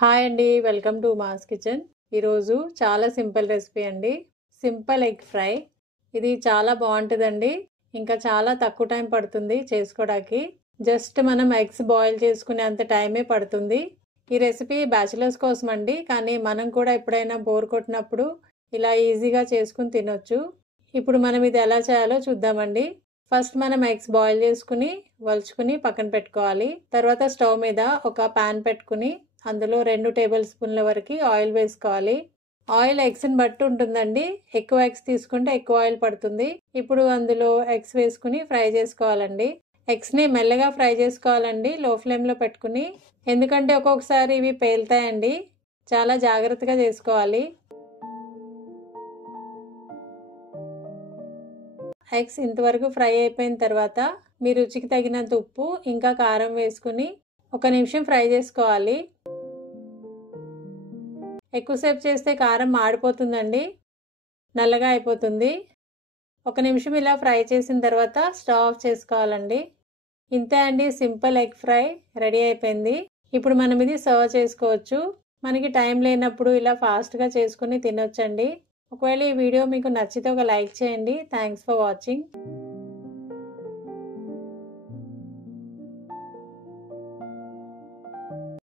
Hi అండి. Welcome to mass kitchen. ఈరోజు చాలా సింపుల్ రెసిపీ అండి. Simple egg fry. ఇది చాలా బాగుంటుందండి. ఇంకా చాలా తక్కువ టైం పడుతుంది చేసుకోవడానికి. జస్ట్ మనం ఎగ్స్ బాయిల్ చేసుకునే అంత టైమే పడుతుంది. ఈ రెసిపీ బ్యాచిలర్స్ కోసం అండి. కానీ మనం కూడా ఎప్పుడైనా బోర్ కొట్టినప్పుడు ఇలా ఈజీగా చేసుకుని తినొచ్చు. ఇప్పుడు మనం ఇది ఎలా చేయాలో చూద్దామండి. ఫస్ట్ మనం ఎగ్స్ బాయిల్ చేసుకుని వలుచుకుని పక్కన పెట్టుకోవాలి. తర్వాత స్టవ్ మీద ఒక పాన్ పెట్టుకుని అందులో 2 టేబుల్ స్పూన్ల వరకు ఆయిల్ వేసుకోవాలి. ఆయిల్ ఎగ్స్ని బట్టి ఉంటుందండి. ఎక్కువ ఎగ్స్ తీసుకుంటే ఎక్కువ ఆయిల్ పడుతుంది. ఇప్పుడు అందులో ఎగ్స్ వేసుకుని ఫ్రై చేసుకోవాలండి. ఎగ్స్ని మెల్లగా ఫ్రై చేసుకోవాలండి, లో ఫ్లేమ్లో పెట్టుకుని. ఎందుకంటే ఒక్కొక్కసారి ఇవి పేలుతాయండి. చాలా జాగ్రత్తగా చేసుకోవాలి. ఎగ్స్ ఇంతవరకు ఫ్రై అయిపోయిన తర్వాత మీ రుచికి తగినంత ఉప్పు ఇంకా కారం వేసుకుని 1 నిమిషం ఫ్రై చేసుకోవాలి. ఎక్కువసేపు చేస్తే కారం మాడిపోతుందండి, నల్లగా అయిపోతుంది. 1 నిమిషం ఇలా ఫ్రై చేసిన తర్వాత స్టవ్ ఆఫ్ చేసుకోవాలండి. ఇంతే అండి, సింపుల్ ఎగ్ ఫ్రై రెడీ అయిపోయింది. ఇప్పుడు మనం ఇది సర్వ్ చేసుకోవచ్చు. మనకి టైం లేనప్పుడు ఇలా ఫాస్ట్గా చేసుకుని తినొచ్చండి. ఒకవేళ ఈ వీడియో మీకు నచ్చితే ఒక లైక్ చేయండి. Thanks for watching.